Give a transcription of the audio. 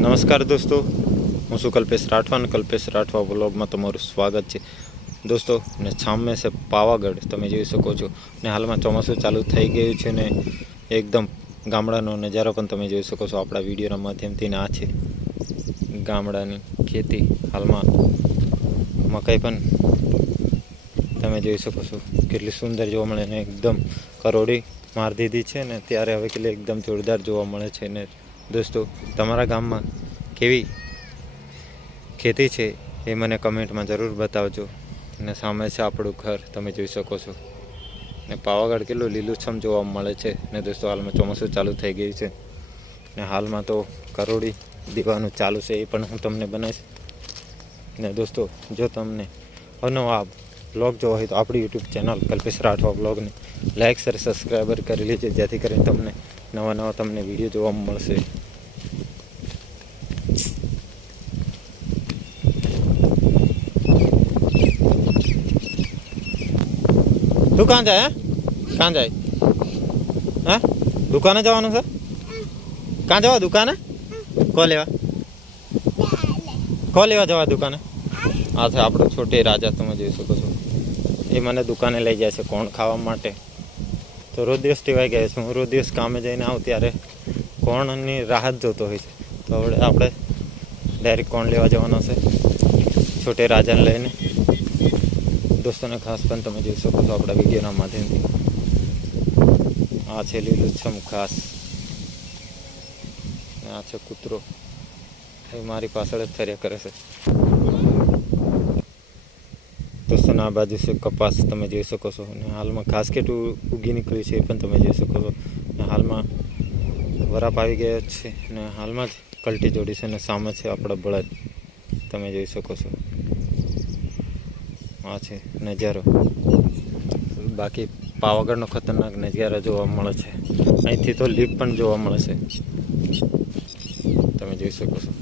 નમસ્કાર દોસ્તો, હું છું કલ્પેશ રાઠવા અને કલ્પેશ રાઠવા બ્લોગમાં તમારું સ્વાગત છે. દોસ્તો, ને સામે છે પાવાગઢ, તમે જોઈ શકો છો. ને હાલમાં ચોમાસું ચાલુ થઈ ગયું છે ને એકદમ ગામડાનો નજારો પણ તમે જોઈ શકો છો. આપણા વિડીયોના માધ્યમથી ને આ છે ગામડાની ખેતી. હાલમાં મકાઈ પણ તમે જોઈ શકો છો. કેટલી સુંદર જોવા મળે ને એકદમ કરોડી માર દીધી છે ને, ત્યારે હવે કેટલી એકદમ જોરદાર જોવા મળે છે ને દોસ્તો, તમારા ગામમાં કેવી ખેતી છે એ મને કમેન્ટમાં જરૂર બતાવજો. ને સામે છે આપણું ઘર, તમે જોઈ શકો છો. ને પાવાગઢ કેટલું લીલુંછમ જોવા મળે છે. ને દોસ્તો, હાલમાં ચોમાસું ચાલુ થઈ ગયું છે. ને હાલમાં તો કરોડી દીવાનું ચાલુ છે એ પણ હું તમને બનાવીશ. ને દોસ્તો, જો તમને અવનવા બ્લોગ જોવા હોય તો આપણી યુટ્યુબ ચેનલ કલ્પેશ રાઠવા બ્લોગને લાઇક શેર સબસ્ક્રાઈબર કરી લેજો જેથી કરીને તમને નવા નવા તમને વીડિયો જોવા મળશે. તું કાં જાય હે? કાં જાય? હા? દુકાને જવાનું છે? કાં જવા દુકાને? કો લેવા કો લેવા જવા દુકાને? આ છે આપણો છોટે રાજા, તમે જોઈ શકો છો. એ મને દુકાને લઈ જાય છે કોણ ખાવા માટે. તો રોજ દિવસ ટેવાઈ ગયા છે. હું રોજ દિવસ કામે જઈને આવું ત્યારે કોણની રાહત જોતો હોય છે. તો હવે આપણે ડાયરેક્ટ કોણ લેવા જવાનો છે? છોટે રાજાને લઈને. દોસ્તોને ખાસ પણ તમે જોઈ શકો છો આપણા વિડીયોના માધ્યમથી. આ છે લીલુંછમ ખાસ આ છે કૂતરો. એ મારી પાછળ જ ફર્યા કરે છે. દોસ્તોના આ બાજુ છે, કપાસ તમે જોઈ શકો છો. અને હાલમાં ઘાસકેટ ઉગી નીકળ્યું છે એ પણ તમે જોઈ શકો છો. અને હાલમાં વરાપ આવી ગયો છે અને હાલમાં જ કલટી જોડી છે અને સામે છે આપણા બળદ. તમે જોઈ શકો છો. આ છે નજારો. બાકી પાવાગઢનો ખતરનાક નજારો જોવા મળે છે. અહીંથી તો લીપ પણ જોવા મળે છે. તમે જોઈ શકો છો.